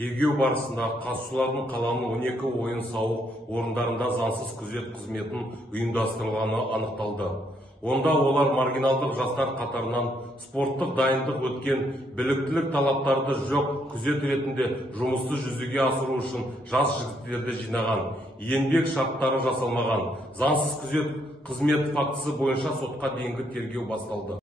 Тергеу барысында қатысушылардың қаланың 12 ойын-сауық орындарында заңсыз күзет қызметін ұйымдастырылғаны анықталды. Онда олар маргиналдық жастар қатарынан спорттық дайындық өткен, біліктілік талаптарды жоқ күзет ретінде жұмысты жүзеге асыру үшін жас жігіттерді жинаған, еңбек шарттары жасалмаған, заңсыз күзет қызмет фактісі бойынша сотқа дейінгі тергеу басталды.